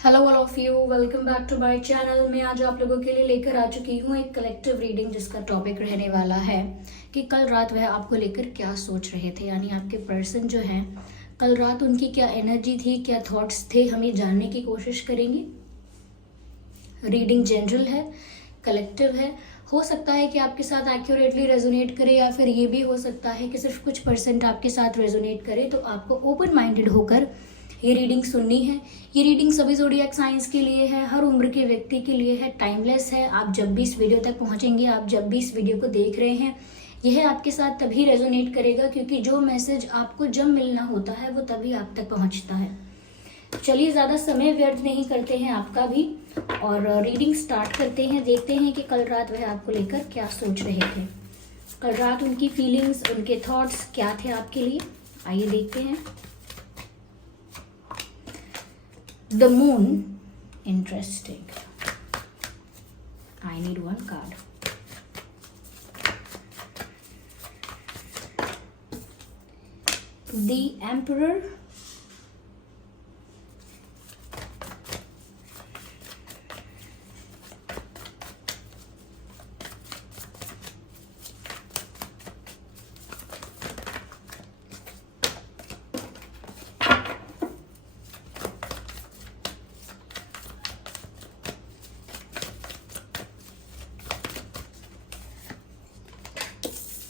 Hello all of you, welcome back to my channel. मैं आज आप लोगों के लिए लेकर आ चुकी हूँ एक कलेक्टिव रीडिंग जिसका टॉपिक रहने वाला है कि कल रात वह आपको लेकर क्या सोच रहे थे। यानी आपके पर्सन जो है कल रात उनकी क्या एनर्जी थी, क्या थॉट्स थे, हम ये जानने की कोशिश करेंगे। रीडिंग जनरल है, कलेक्टिव है। हो सकता है कि आपके साथ एक्यूरेटली रेजोनेट करे या फिर ये भी हो सकता है कि सिर्फ कुछ परसेंट आपके साथ रेजोनेट करे। तो आपको ओपन माइंडेड होकर ये रीडिंग सुननी है। ये रीडिंग सभी ज़ोडिएक साइंस के लिए है, हर उम्र के व्यक्ति के लिए है, टाइमलेस है। आप जब भी इस वीडियो तक पहुंचेंगे, आप जब भी इस वीडियो को देख रहे हैं, यह आपके साथ तभी रेजोनेट करेगा क्योंकि जो मैसेज आपको जब मिलना होता है वो तभी आप तक पहुंचता है। चलिए ज़्यादा समय व्यर्थ नहीं करते हैं आपका भी और रीडिंग स्टार्ट करते हैं। देखते हैं कि कल रात वह आपको लेकर क्या सोच रहे थे। कल रात उनकी फीलिंग्स, उनके थॉट्स क्या थे आपके लिए, आइए देखते हैं। The moon, interesting. I need one card. The Emperor.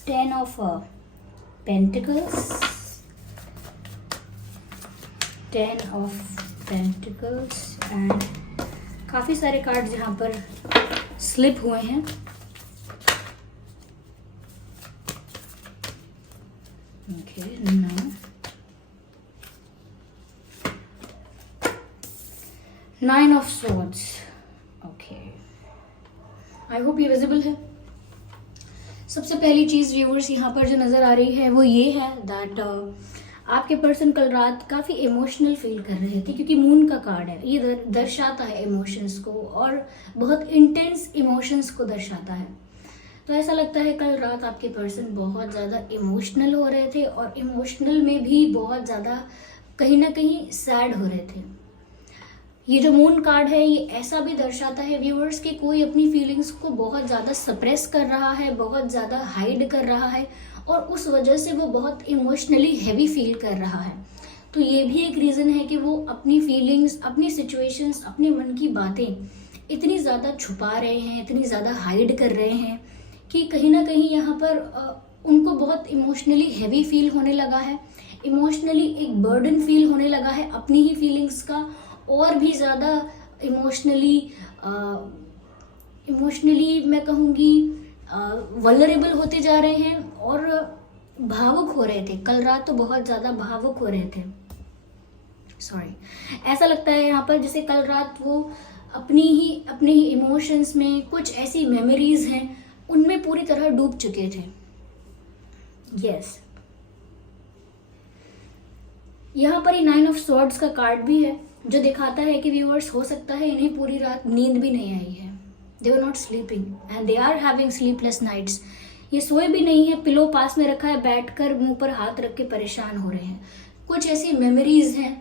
Ten of Pentacles. Ten of Pentacles and काफी सारे कार्ड यहाँ पर स्लिप हुए हैं। Okay, no, nine of swords. Okay, I hope ये विजिबल है। सबसे पहली चीज़ व्यूअर्स यहाँ पर जो नज़र आ रही है वो ये है दैट आपके पर्सन कल रात काफ़ी इमोशनल फील कर रहे थे क्योंकि मून का कार्ड है। ये दर्शाता है इमोशंस को और बहुत इंटेंस इमोशंस को दर्शाता है। तो ऐसा लगता है कल रात आपके पर्सन बहुत ज़्यादा इमोशनल हो रहे थे और इमोशनल में भी बहुत ज़्यादा कहीं ना कहीं सैड हो रहे थे। ये जो मून कार्ड है ये ऐसा भी दर्शाता है व्यूअर्स कि कोई अपनी फीलिंग्स को बहुत ज़्यादा सप्रेस कर रहा है, बहुत ज़्यादा हाइड कर रहा है और उस वजह से वो बहुत इमोशनली हैवी फील कर रहा है। तो ये भी एक रीज़न है कि वो अपनी फीलिंग्स, अपनी सिचुएशंस, अपने मन की बातें इतनी ज़्यादा छुपा रहे हैं, इतनी ज़्यादा हाइड कर रहे हैं कि कहीं ना कहीं यहाँ पर उनको बहुत इमोशनली हैवी फील होने लगा है। इमोशनली एक बर्डन फील होने लगा है अपनी ही फीलिंग्स का और भी ज़्यादा इमोशनली मैं कहूँगी वल्नरेबल होते जा रहे हैं और भावुक हो रहे थे। कल रात तो बहुत ज़्यादा भावुक हो रहे थे। सॉरी, ऐसा लगता है यहाँ पर जैसे कल रात वो अपने ही इमोशंस में कुछ ऐसी मेमोरीज हैं उनमें पूरी तरह डूब चुके थे। यस, यहाँ पर ये नाइन ऑफ स्वॉर्ड्स का कार्ड भी है जो दिखाता है कि व्यूअर्स हो सकता है इन्हें पूरी रात नींद भी नहीं आई है। They were not sleeping and they are having sleepless nights. ये सोए भी नहीं है, पिलो पास में रखा है, बैठकर मुंह पर हाथ रख के परेशान हो रहे हैं। कुछ ऐसी मेमोरीज हैं,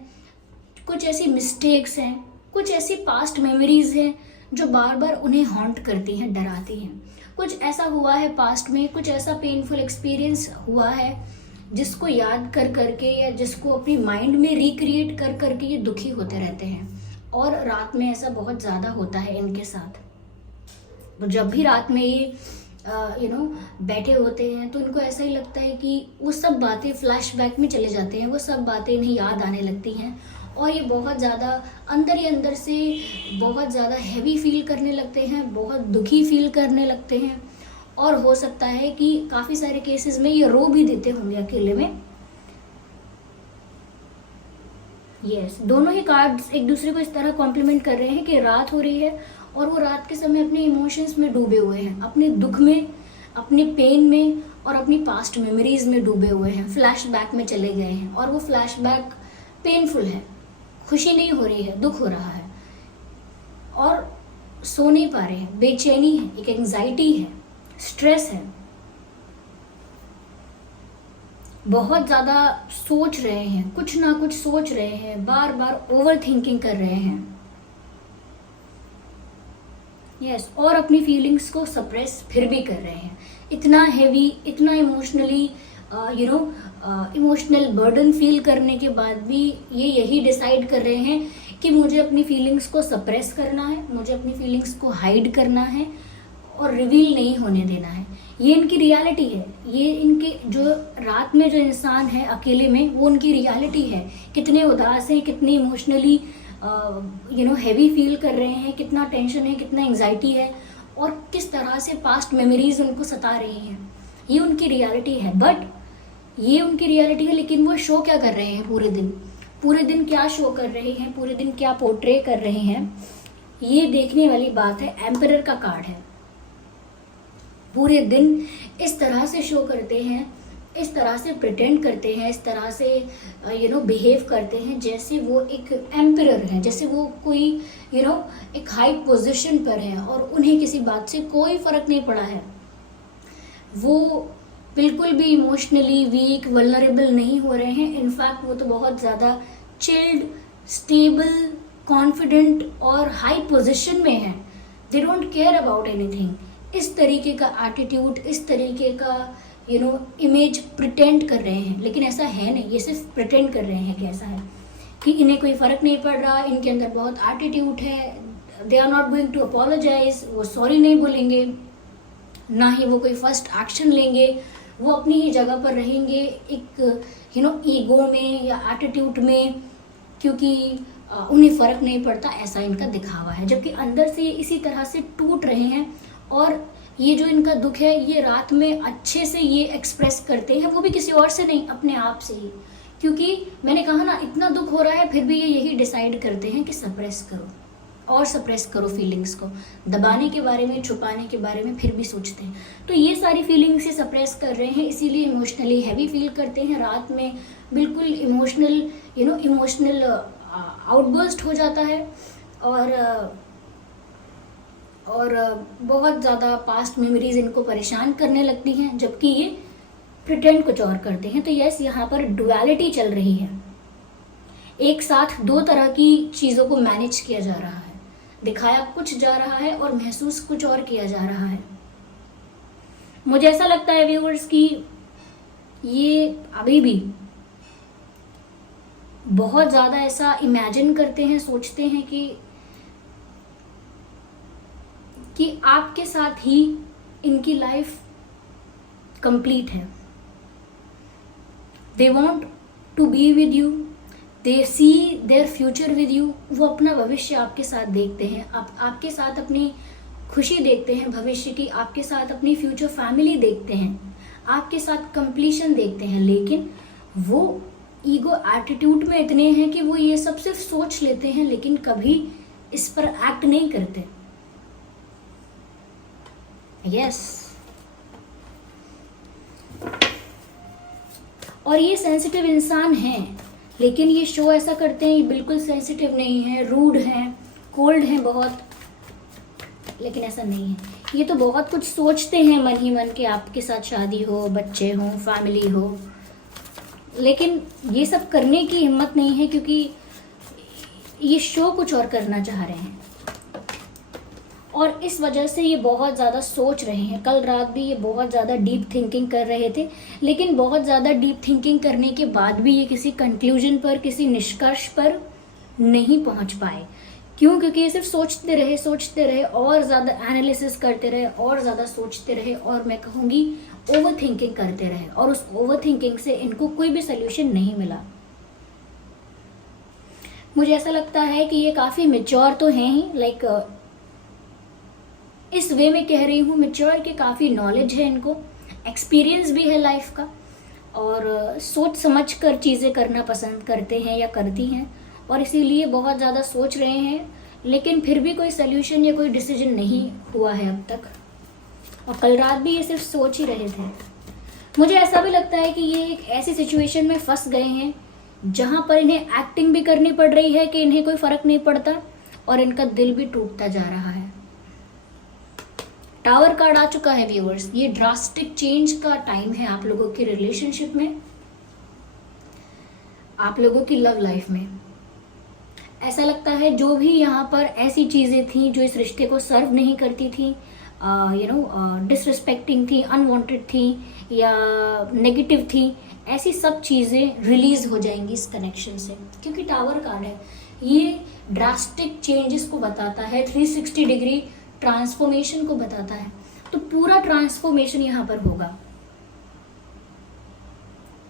कुछ ऐसी मिस्टेक्स हैं, कुछ ऐसी पास्ट मेमोरीज हैं जो बार बार उन्हें हॉन्ट करती हैं, डराती हैं। कुछ ऐसा हुआ है पास्ट में, कुछ ऐसा पेनफुल एक्सपीरियंस हुआ है जिसको याद कर करके या जिसको अपनी माइंड में रिक्रिएट कर करके ये दुखी होते रहते हैं। और रात में ऐसा बहुत ज़्यादा होता है इनके साथ। तो जब भी रात में ये बैठे होते हैं तो इनको ऐसा ही लगता है कि वो सब बातें फ्लैशबैक में चले जाते हैं, वो सब बातें इन्हें याद आने लगती हैं और ये बहुत ज़्यादा अंदर ही अंदर से बहुत ज़्यादा हैवी फील करने लगते हैं, बहुत दुखी फील करने लगते हैं। और हो सकता है कि काफ़ी सारे केसेस में ये रो भी देते होंगे अकेले में। यस, दोनों ही कार्ड्स एक दूसरे को इस तरह कॉम्प्लीमेंट कर रहे हैं कि रात हो रही है और वो रात के समय अपने इमोशंस में डूबे हुए हैं, अपने दुख में, अपने पेन में और अपनी पास्ट मेमोरीज में डूबे हुए हैं, फ्लैशबैक में चले गए हैं और वो फ्लैशबैक पेनफुल है, खुशी नहीं हो रही है, दुख हो रहा है और सो नहीं पा रहे हैं, बेचैनी है, एक एंजाइटी है, स्ट्रेस है। बहुत ज़्यादा सोच रहे हैं, कुछ ना कुछ सोच रहे हैं, बार बार ओवर थिंकिंग कर रहे हैं। यस, और अपनी फीलिंग्स को सप्रेस फिर भी कर रहे हैं, इतना हैवी, इतना इमोशनली इमोशनल बर्डन फील करने के बाद भी ये यही डिसाइड कर रहे हैं कि मुझे अपनी फीलिंग्स को सप्रेस करना है, मुझे अपनी फीलिंग्स को हाइड करना है और रिवील नहीं होने देना है। ये इनकी रियलिटी है, ये इनके जो रात में जो इंसान है अकेले में, वो उनकी रियलिटी है। कितने उदास हैं, कितने इमोशनली हैवी फील कर रहे हैं, कितना टेंशन है, कितना एंजाइटी है, और किस तरह से पास्ट मेमोरीज उनको सता रही हैं। ये उनकी रियलिटी है, बट ये उनकी रियलिटी है, लेकिन वो शो क्या कर रहे हैं पूरे दिन क्या शो कर रहे हैं, पूरे दिन क्या पोर्ट्रे कर रहे हैं, ये देखने वाली बात है। एम्परर का कार्ड है, पूरे दिन इस तरह से शो करते हैं, इस तरह से प्रिटेंड करते हैं, इस तरह से बिहेव करते हैं जैसे वो एक एम्परर है, जैसे वो कोई एक हाई पोजीशन पर है और उन्हें किसी बात से कोई फर्क नहीं पड़ा है। वो बिल्कुल भी इमोशनली वीक, वल्नरेबल नहीं हो रहे हैं। इनफैक्ट वो तो बहुत ज़्यादा चिल्ड, स्टेबल, कॉन्फिडेंट और हाई पोजीशन में है। They don't care about anything. इस तरीके का एटीट्यूड, इस तरीके का इमेज प्रिटेंड कर रहे हैं, लेकिन ऐसा है नहीं। ये सिर्फ प्रिटेंड कर रहे हैं कि ऐसा है, कि इन्हें कोई फ़र्क नहीं पड़ रहा, इनके अंदर बहुत एटीट्यूड है, they are not going to apologise, वो सॉरी नहीं बोलेंगे, ना ही वो कोई फर्स्ट एक्शन लेंगे, वो अपनी ही जगह पर रहेंगे एक ईगो में या एटीट्यूड में, क्योंकि उन्हें फ़र्क नहीं पड़ता, ऐसा इनका दिखावा है। जबकि अंदर से इसी तरह से टूट रहे हैं, और ये जो इनका दुख है ये रात में अच्छे से ये एक्सप्रेस करते हैं, वो भी किसी और से नहीं, अपने आप से ही। क्योंकि मैंने कहा ना, इतना दुख हो रहा है फिर भी ये यही डिसाइड करते हैं कि सप्रेस करो और सप्रेस करो फीलिंग्स को, दबाने के बारे में, छुपाने के बारे में फिर भी सोचते हैं। तो ये सारी फीलिंग्स से सप्रेस कर रहे हैं, इसीलिए इमोशनली हैवी फील करते हैं रात में, बिल्कुल इमोशनल आउटबर्स्ट हो जाता है, और बहुत ज़्यादा पास्ट मेमोरीज इनको परेशान करने लगती हैं, जबकि ये प्रिटेंड कुछ और करते हैं। तो यस, यहाँ पर डुअलिटी चल रही है, एक साथ दो तरह की चीज़ों को मैनेज किया जा रहा है, दिखाया कुछ जा रहा है और महसूस कुछ और किया जा रहा है। मुझे ऐसा लगता है व्यूअर्स कि ये अभी भी बहुत ज़्यादा ऐसा इमेजिन करते हैं, सोचते हैं कि आपके साथ ही इनकी लाइफ कंप्लीट है। They want to be with you, they see their future with you. वो अपना भविष्य आपके साथ देखते हैं, आपके साथ अपनी खुशी देखते हैं भविष्य की, आपके साथ अपनी फ्यूचर फैमिली देखते हैं, आपके साथ कंप्लीशन देखते हैं। लेकिन वो ईगो एटीट्यूड में इतने हैं कि वो ये सब सिर्फ सोच लेते हैं, लेकिन कभी इस पर एक्ट नहीं करते। यस, और ये सेंसिटिव इंसान हैं, लेकिन ये शो ऐसा करते हैं ये बिल्कुल सेंसिटिव नहीं है, रूड हैं, कोल्ड हैं बहुत, लेकिन ऐसा नहीं है। ये तो बहुत कुछ सोचते हैं मन ही मन के, आपके साथ शादी हो, बच्चे हो, फैमिली हो, लेकिन ये सब करने की हिम्मत नहीं है, क्योंकि ये शो कुछ और करना चाह रहे हैं, और इस वजह से ये बहुत ज़्यादा सोच रहे हैं। कल रात भी ये बहुत ज़्यादा डीप थिंकिंग कर रहे थे, लेकिन बहुत ज़्यादा डीप थिंकिंग करने के बाद भी ये किसी कंक्लूजन पर, किसी निष्कर्ष पर नहीं पहुंच पाए। क्यों? क्योंकि ये सिर्फ सोचते रहे और ज़्यादा एनालिसिस करते रहे, और ज़्यादा सोचते रहे, और मैं कहूँगी ओवर थिंकिंग करते रहे, और उस ओवर थिंकिंग से इनको कोई भी सोल्यूशन नहीं मिला। मुझे ऐसा लगता है कि ये काफ़ी मैच्योर तो हैं ही, लाइक इस वे में कह रही हूँ मैच्योर, के काफ़ी नॉलेज है इनको, एक्सपीरियंस भी है लाइफ का, और सोच समझ कर चीज़ें करना पसंद करते हैं या करती हैं, और इसीलिए बहुत ज़्यादा सोच रहे हैं, लेकिन फिर भी कोई सल्यूशन या कोई डिसीजन नहीं हुआ है अब तक। और कल रात भी ये सिर्फ सोच ही रहे थे। मुझे ऐसा भी लगता है कि ये एक ऐसी सिचुएशन में फंस गए हैं जहाँ पर इन्हें एक्टिंग भी करनी पड़ रही है कि इन्हें कोई फ़र्क नहीं पड़ता, और इनका दिल भी टूटता जा रहा है। टावर कार्ड आ चुका है व्यूअर्स, ये ड्रास्टिक चेंज का टाइम है आप लोगों की रिलेशनशिप में, आप लोगों की लव लाइफ में। ऐसा लगता है जो भी यहाँ पर ऐसी चीज़ें थी जो इस रिश्ते को सर्व नहीं करती थी, डिसरिस्पेक्टिंग थी, अनवांटेड थी या नेगेटिव थी, ऐसी सब चीज़ें रिलीज हो जाएंगी इस कनेक्शन से, क्योंकि टावर कार्ड है, ये ड्रास्टिक चेंजेस को बताता है, 360 डिग्री ट्रांसफॉर्मेशन को बताता है। तो पूरा ट्रांसफॉर्मेशन यहाँ पर होगा,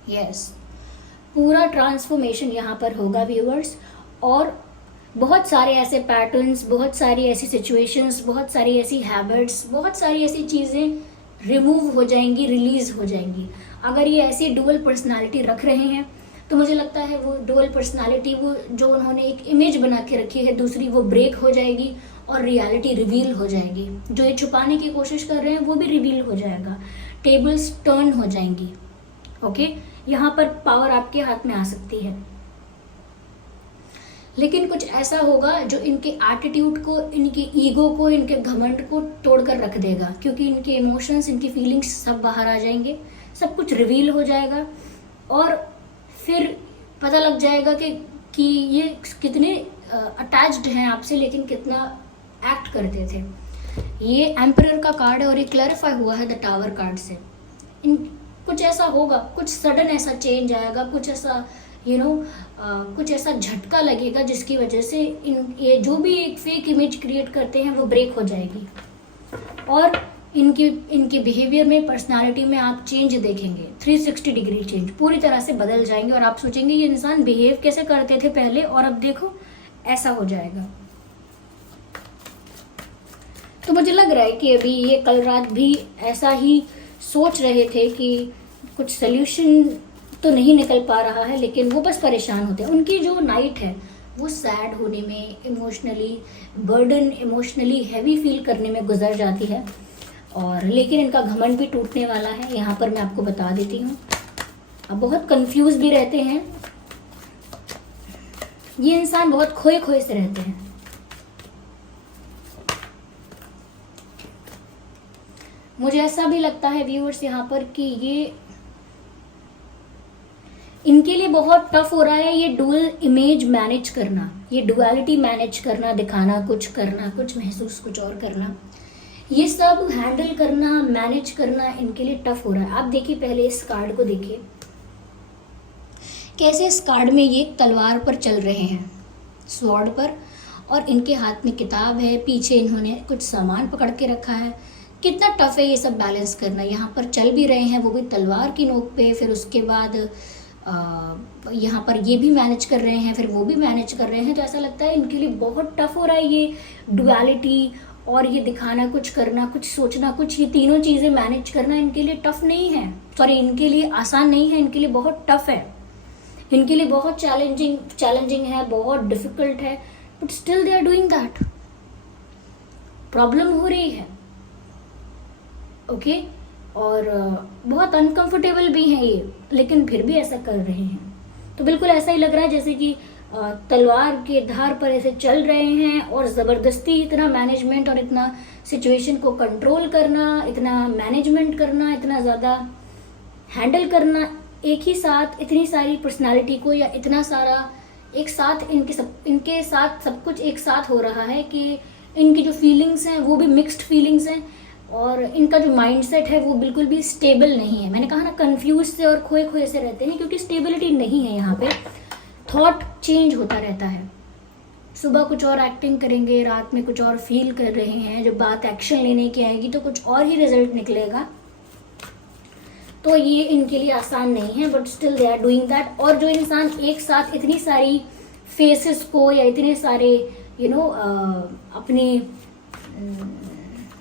यस, पूरा ट्रांसफॉर्मेशन यहाँ पर होगा व्यूअर्स। और बहुत सारे ऐसे पैटर्न्स, बहुत सारी ऐसी सिचुएशंस, बहुत सारी ऐसी हैबिट्स, बहुत सारी ऐसी चीज़ें रिमूव हो जाएंगी, रिलीज हो जाएंगी। अगर ये ऐसी डुअल पर्सनालिटी रख रहे हैं तो मुझे लगता है वो डुअल पर्सनालिटी, वो जो उन्होंने एक इमेज बना के रखी है दूसरी, वो ब्रेक हो जाएगी और रियलिटी रिवील हो जाएगी। जो ये छुपाने की कोशिश कर रहे हैं वो भी रिवील हो जाएगा, टेबल्स टर्न हो जाएंगी। ओके, यहाँ पर पावर आपके हाथ में आ सकती है, लेकिन कुछ ऐसा होगा जो इनके एटीट्यूड को, इनके ईगो को, इनके घमंड को तोड़कर रख देगा, क्योंकि इनके इमोशंस, इनकी फीलिंग्स सब बाहर आ जाएंगे, सब कुछ रिवील हो जाएगा और फिर पता लग जाएगा कि ये कितने अटैच्ड हैं आपसे, लेकिन कितना एक्ट करते थे। ये एम्परर का कार्ड है और ये क्लैरिफाई हुआ है द टावर कार्ड से। इन कुछ ऐसा होगा, कुछ सडन ऐसा चेंज आएगा, कुछ ऐसा कुछ ऐसा झटका लगेगा जिसकी वजह से ये जो भी एक फेक इमेज क्रिएट करते हैं वो ब्रेक हो जाएगी और इनके बिहेवियर में, पर्सनालिटी में आप चेंज देखेंगे, 360 डिग्री चेंज, पूरी तरह से बदल जाएंगे और आप सोचेंगे ये इंसान बिहेव कैसे करते थे पहले और अब देखो ऐसा हो जाएगा। तो मुझे लग रहा है कि अभी ये कल रात भी ऐसा ही सोच रहे थे कि कुछ सोल्यूशन तो नहीं निकल पा रहा है, लेकिन वो बस परेशान होते हैं। उनकी जो नाइट है वो सैड होने में, emotionally burden, emotionally heavy feel करने में गुजर जाती है। और लेकिन इनका घमंड भी टूटने वाला है, यहाँ पर मैं आपको बता देती हूँ। अब बहुत कंफ्यूज भी रहते हैं ये इंसान, बहुत खोए खोए से रहते हैं। मुझे ऐसा भी लगता है व्यूअर्स यहाँ पर कि ये इनके लिए बहुत टफ हो रहा है ये डुअल इमेज मैनेज करना, ये डुअलिटी मैनेज करना, दिखाना कुछ, करना कुछ, महसूस कुछ और करना, ये सब हैंडल करना, मैनेज करना इनके लिए टफ हो रहा है। आप देखिए पहले इस कार्ड को देखिए, कैसे इस कार्ड में ये तलवार पर चल रहे हैं, स्वॉर्ड पर, और इनके हाथ में किताब है, पीछे इन्होंने कुछ सामान पकड़ के रखा है। कितना टफ है ये सब बैलेंस करना। यहाँ पर चल भी रहे हैं वो भी तलवार की नोक पे, फिर उसके बाद यहाँ पर ये भी मैनेज कर रहे हैं, फिर वो भी मैनेज कर रहे हैं। तो ऐसा लगता है इनके लिए बहुत टफ हो रहा है ये डुअलिटी और ये दिखाना कुछ, करना कुछ, सोचना कुछ, ये तीनों चीज़ें मैनेज करना इनके लिए टफ नहीं है, सॉरी इनके लिए आसान नहीं है, इनके लिए बहुत टफ है, इनके लिए बहुत चैलेंजिंग है, बहुत डिफिकल्ट है, but still they are doing that. Problem हो रही है, ओके, और बहुत अनकंफर्टेबल भी हैं ये, लेकिन फिर भी ऐसा कर रहे हैं। तो बिल्कुल ऐसा ही लग रहा है जैसे कि तलवार के धार पर ऐसे चल रहे हैं और ज़बरदस्ती इतना मैनेजमेंट और इतना सिचुएशन को कंट्रोल करना, इतना मैनेजमेंट करना, इतना ज़्यादा हैंडल करना एक ही साथ, इतनी सारी पर्सनालिटी को, या इतना सारा एक साथ इनके साथ सब कुछ एक साथ हो रहा है कि इनकी जो फीलिंग्स हैं वो भी मिक्स्ड फीलिंग्स हैं और इनका जो माइंडसेट है वो बिल्कुल भी स्टेबल नहीं है। मैंने कहा ना कंफ्यूज से और खोए खोए से रहते हैं क्योंकि स्टेबिलिटी नहीं है यहाँ पे, थॉट चेंज होता रहता है। सुबह कुछ और एक्टिंग करेंगे, रात में कुछ और फील कर रहे हैं, जब बात एक्शन लेने की आएगी तो कुछ और ही रिजल्ट निकलेगा। तो ये इनके लिए आसान नहीं है, but still they are doing that. और जो इंसान एक साथ इतनी सारी फेसेस को या इतने सारे अपनी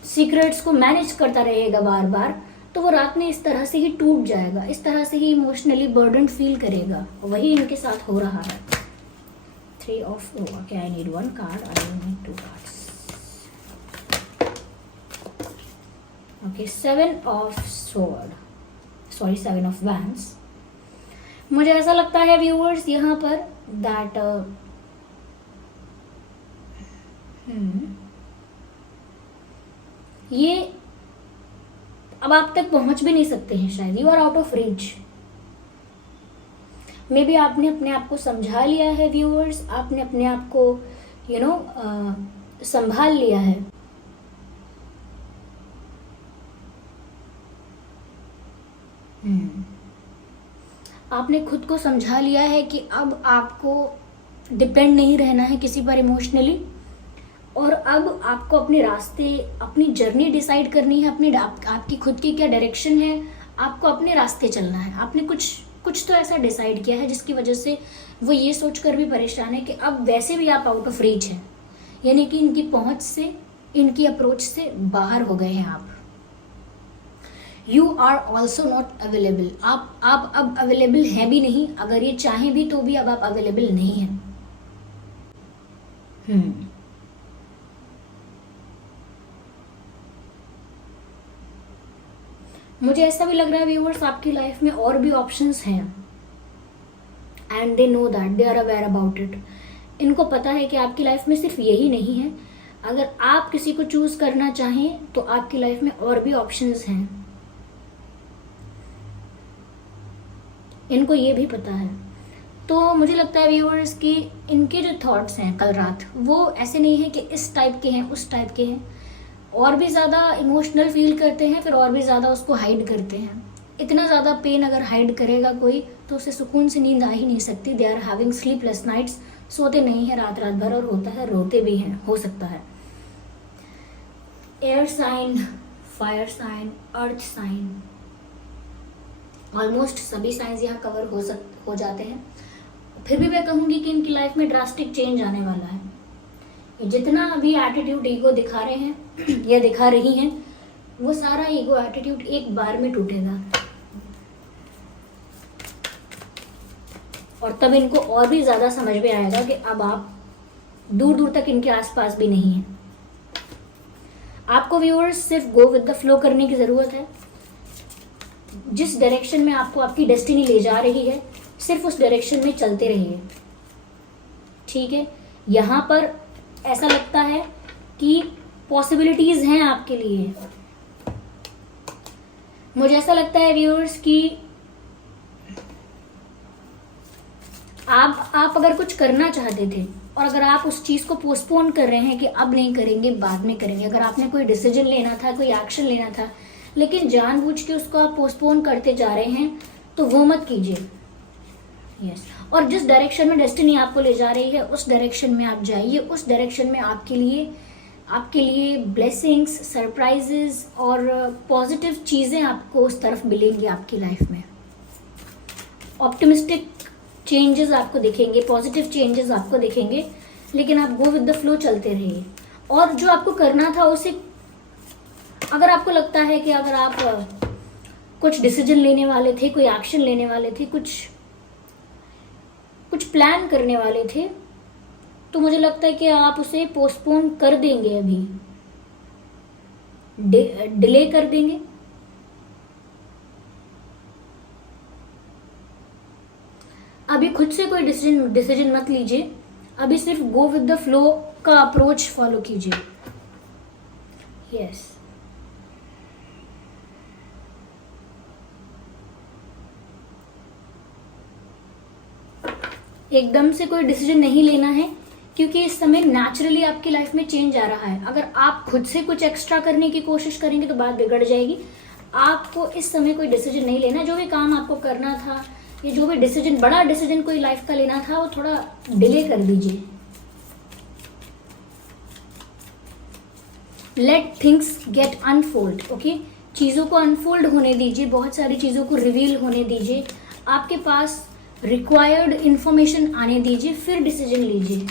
सीक्रेट्स को मैनेज करता रहेगा बार बार, तो वो रात में इस तरह से ही टूट जाएगा, इस तरह से ही इमोशनली बर्डन फील करेगा। वही इनके साथ हो रहा है। 3 of okay, I need 1 card, I don't need 2 cards. Okay, 7 of sword, sorry 7 of wands. मुझे ऐसा लगता है व्यूअर्स यहाँ पर दैट ये अब आप तक पहुंच भी नहीं सकते हैं शायद, you are out of reach. Maybe आपने अपने आप को समझा लिया है व्यूअर्स, आपने अपने आप को संभाल लिया है। आपने खुद को समझा लिया है कि अब आपको डिपेंड नहीं रहना है किसी पर इमोशनली, और अब आपको अपने रास्ते, अपनी जर्नी डिसाइड करनी है, आपकी खुद की क्या डायरेक्शन है, आपको अपने रास्ते चलना है। आपने कुछ तो ऐसा डिसाइड किया है जिसकी वजह से वो ये सोचकर भी परेशान है कि अब वैसे भी आप आउट ऑफ रीच हैं, यानी कि इनकी पहुंच से, इनकी अप्रोच से बाहर हो गए हैं आप। You are also not available, आप अब अवेलेबल हैं भी नहीं, अगर ये चाहें भी तो भी अब आप अवेलेबल नहीं हैं। मुझे ऐसा भी लग रहा है व्यूअर्स, आपकी लाइफ में और भी ऑप्शंस हैं, and they know that, they are aware about it. इनको पता है कि आपकी लाइफ में सिर्फ यही नहीं है, अगर आप किसी को चूज करना चाहें तो आपकी लाइफ में और भी ऑप्शंस हैं, इनको ये भी पता है। तो मुझे लगता है व्यूअर्स कि इनके जो थॉट्स हैं कल रात, वो ऐसे नहीं है कि इस टाइप के हैं, उस टाइप के हैं, और भी ज़्यादा इमोशनल फील करते हैं, फिर और भी ज़्यादा उसको हाइड करते हैं। इतना ज़्यादा पेन अगर हाइड करेगा कोई तो उसे सुकून से नींद आ ही नहीं सकती। They are having sleepless nights, सोते नहीं है रात रात भर, और होता है रोते भी हैं, हो सकता है। Air sign, fire sign, earth sign, almost सभी साइंस यहाँ कवर हो जाते हैं। फिर भी मैं कहूँगी कि इनकी लाइफ में ड्रास्टिक चेंज आने वाला है। जितना अभी एटीट्यूड ईगो दिखा रहे हैं या दिखा रही हैं, वो सारा ईगो एटीट्यूड एक बार में टूटेगा, और तब इनको और भी ज्यादा समझ में आएगा कि अब आप दूर दूर तक इनके आसपास भी नहीं है। आपको व्यूअर्स सिर्फ गो विद द फ्लो करने की जरूरत है। जिस डायरेक्शन में आपको आपकी डेस्टिनी ले जा रही है, सिर्फ उस डायरेक्शन में चलते रहिए, ठीक है। यहाँ पर ऐसा लगता है कि पॉसिबिलिटीज हैं आपके लिए। मुझे ऐसा लगता है व्यूअर्स कि आप अगर कुछ करना चाहते थे और अगर आप उस चीज को पोस्टपोन कर रहे हैं कि अब नहीं करेंगे, बाद में करेंगे, अगर आपने कोई डिसीजन लेना था, कोई एक्शन लेना था, लेकिन जानबूझ के उसको आप पोस्टपोन करते जा रहे हैं, तो वो मत कीजिए। यस, और जिस डायरेक्शन में डेस्टिनी आपको ले जा रही है उस डायरेक्शन में आप जाइए। उस डायरेक्शन में आपके लिए ब्लेसिंग्स, सरप्राइजेस और पॉजिटिव चीजें आपको उस तरफ मिलेंगी आपकी लाइफ में। ऑप्टिमिस्टिक चेंजेस आपको दिखेंगे, पॉजिटिव चेंजेस आपको दिखेंगे, लेकिन आप गो विद द फ्लो चलते रहिए। और जो आपको करना था उसे, अगर आपको लगता है कि अगर आप कुछ डिसीजन लेने वाले थे, कोई एक्शन लेने वाले थे, कुछ प्लान करने वाले थे, तो मुझे लगता है कि आप उसे पोस्टपोन कर देंगे, अभी डिले कर देंगे। अभी खुद से कोई डिसीजन मत लीजिए, अभी सिर्फ गो विद द फ्लो का अप्रोच फॉलो कीजिए। यस, एकदम से कोई डिसीजन नहीं लेना है, क्योंकि इस समय नेचुरली आपकी लाइफ में चेंज आ रहा है। अगर आप खुद से कुछ एक्स्ट्रा करने की कोशिश करेंगे तो बात बिगड़ जाएगी। आपको इस समय कोई डिसीजन नहीं लेना। जो भी काम आपको करना था, ये जो भी डिसीजन, बड़ा डिसीजन कोई लाइफ का लेना था, वो थोड़ा डिले कर दीजिए। Let things get unfold, okay. चीजों को अनफोल्ड होने दीजिए, बहुत सारी चीजों को रिवील होने दीजिए, आपके पास रिक्वायर्ड इंफॉर्मेशन आने दीजिए, फिर डिसीजन लीजिए।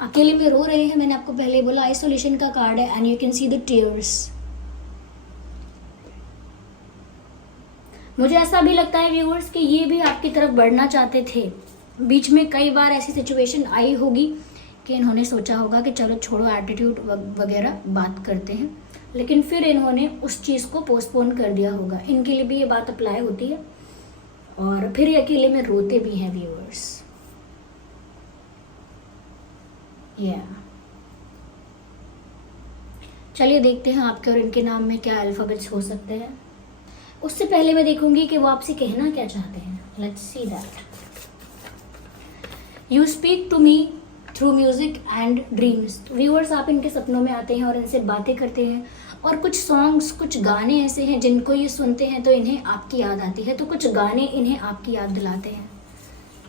अकेले में रो रहे हैं, मैंने आपको पहले बोला आइसोलेशन का कार्ड है, and you can see the tears. मुझे ऐसा भी लगता है व्यूअर्स कि ये भी आपकी तरफ बढ़ना चाहते थे। बीच में कई बार ऐसी सिचुएशन आई होगी कि इन्होंने सोचा होगा कि चलो छोड़ो एटीट्यूड वगैरह, बात करते हैं, लेकिन फिर इन्होंने उस चीज़ को पोस्टपोन कर दिया होगा। इनके लिए भी ये बात अप्लाई होती है, और फिर ये अकेले में रोते भी हैं व्यूअर्स। चलिए देखते हैं आपके और इनके नाम में क्या अल्फ़ाबेट्स हो सकते हैं। उससे पहले मैं देखूंगी कि वो आपसे कहना क्या चाहते हैं। Let's see that. You speak to me through music and dreams. Viewers, आप इनके सपनों में आते हैं और इनसे बातें करते हैं, और कुछ सॉन्ग्स, कुछ गाने ऐसे हैं जिनको ये सुनते हैं तो इन्हें आपकी याद आती है, तो कुछ गाने इन्हें आपकी याद दिलाते हैं।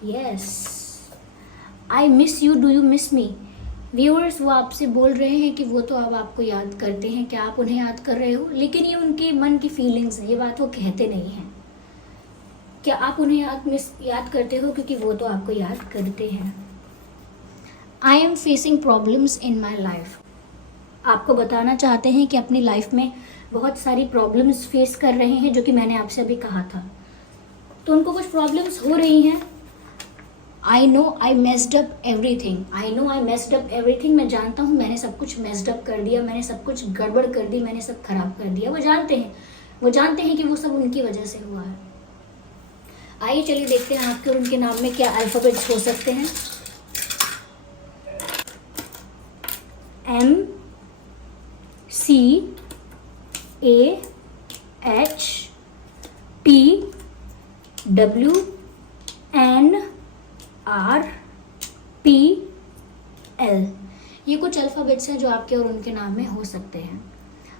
Yes, I miss you, do you miss me. Viewers, वो आपसे बोल रहे हैं कि वो तो अब आपको याद करते हैं, क्या आप उन्हें याद कर रहे हो? लेकिन ये उनके मन की फीलिंग्स है, ये बात वो कहते नहीं हैं। क्या आप उन्हें याद करते हो? क्योंकि वो तो आपको याद करते हैं। I am facing problems in my life. आपको बताना चाहते हैं कि अपनी लाइफ में बहुत सारी प्रॉब्लम्स फेस कर रहे हैं, जो कि मैंने आपसे अभी कहा था। तो उनको कुछ प्रॉब्लम्स हो रही हैं। I know I messed up everything. I know I messed up everything. मैं जानता हूँ मैंने सब कुछ मेस्ड अप कर दिया, मैंने सब कुछ गड़बड़ कर दी, मैंने सब खराब कर दिया। वो जानते हैं कि वो सब उनकी वजह से हुआ है। आइए चलिए देखते हैं आपके और उनके नाम में क्या अल्फ़ाबेट्स हो सकते हैं। M C A H T W N R P L। ये कुछ अल्फ़ाबेट्स हैं जो आपके और उनके नाम में हो सकते हैं।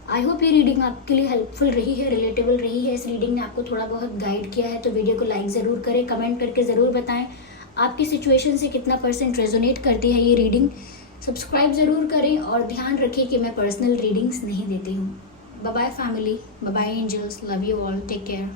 आई होप ये रीडिंग आपके लिए हेल्पफुल रही है, रिलेटेबल रही है। इस रीडिंग ने आपको थोड़ा बहुत गाइड किया है तो वीडियो को लाइक ज़रूर करें, कमेंट करके ज़रूर बताएं आपकी सिचुएशन से कितना % रेजोनेट करती है ये रीडिंग। सब्सक्राइब ज़रूर करें और ध्यान रखें कि मैं पर्सनल रीडिंग्स नहीं देती हूँ। Bye bye family, bye bye angels, love you all, take care.